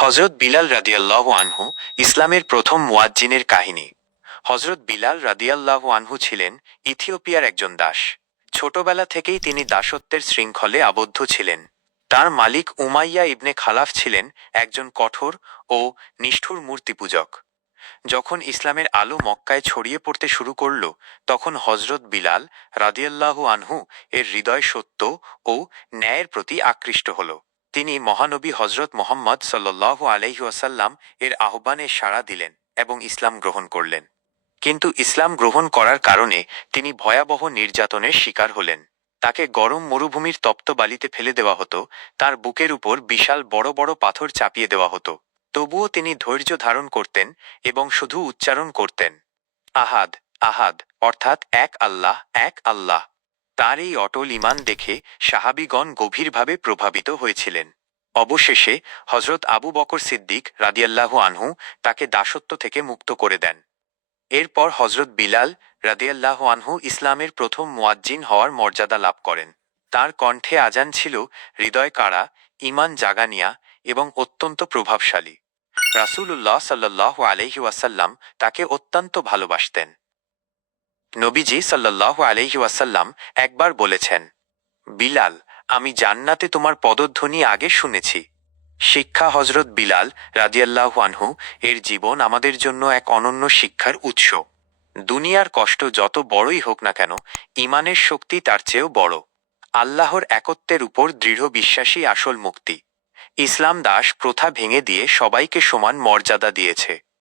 হজরত বিলাল রাদিয়াল্লাহু আনহু ইসলামের প্রথম মুয়াজ্জিনের কাহিনী। হজরত বিলাল রাদিয়াল্লাহু আনহু ছিলেন ইথিওপিয়ার একজন দাস। ছোটবেলা থেকেই তিনি দাসত্বের শৃঙ্খলে আবদ্ধ ছিলেন। তার মালিক উমাইয়া ইবনে খালাফ ছিলেন একজন কঠোর ও নিষ্ঠুর মূর্তিপূজক। যখন ইসলামের আলো মক্কায় ছড়িয়ে পড়তে শুরু করল, তখন হজরত বিলাল রাদিয়াল্লাহু আনহু এর হৃদয় সত্য ও ন্যায়ের প্রতি আকৃষ্ট হল। তিনি মহানবী হজরত মোহাম্মদ সাল্লাল্লাহু আলাইহি ওয়াসাল্লাম এর আহ্বানে সাড়া দিলেন এবং ইসলাম গ্রহণ করলেন। কিন্তু ইসলাম গ্রহণ করার কারণে তিনি ভয়াবহ নির্যাতনের শিকার হলেন। তাকে গরম মরুভূমির তপ্ত বালিতে ফেলে দেওয়া হতো, তার বুকের উপর বিশাল বড় বড় পাথর চাপিয়ে দেওয়া হতো। তবুও তিনি ধৈর্য ধারণ করতেন এবং শুধু উচ্চারণ করতেন, আহাদ আহাদ, অর্থাৎ এক আল্লাহ এক আল্লাহ। তার এই অটল ঈমান দেখে সাহাবীগণ গভীরভাবে প্রভাবিত হয়েছিলেন। অবশেষে হজরত আবু বকর সিদ্দিক রাদিয়াল্লাহু আনহু তাকে দাসত্ব থেকে মুক্ত করে দেন। এরপর হজরত বিলাল রাদিয়াল্লাহু আনহু ইসলামের প্রথম মুয়াজ্জিন হওয়ার মর্যাদা লাভ করেন। তার কণ্ঠে আজান ছিল হৃদয় কাড়া, ঈমান জাগানিয়া এবং অত্যন্ত প্রভাবশালী। রাসূলুল্লাহ সাল্লাল্লাহু আলাইহি ওয়াসাল্লাম তাকে অত্যন্ত ভালোবাসতেন। নবীজি সাল্লাল্লাহু আলাইহি ওয়াসাল্লাম একবার বলেছেন, বিলাল, আমি জান্নাতে তোমার পদধ্বনি আগে শুনেছি। শিক্ষা। হজরত বিলাল রাদিয়াল্লাহু আনহু এর জীবন আমাদের জন্য এক অনন্য শিক্ষার উৎস। দুনিয়ার কষ্ট যত বড়ই হোক না কেন, ঈমানের শক্তি তার চেয়েও বড়। আল্লাহর একত্বের উপর দৃঢ় বিশ্বাসী আসল মুক্তি। ইসলাম দাস প্রথা ভেঙে দিয়ে সবাইকে সমান মর্যাদা দিয়েছে।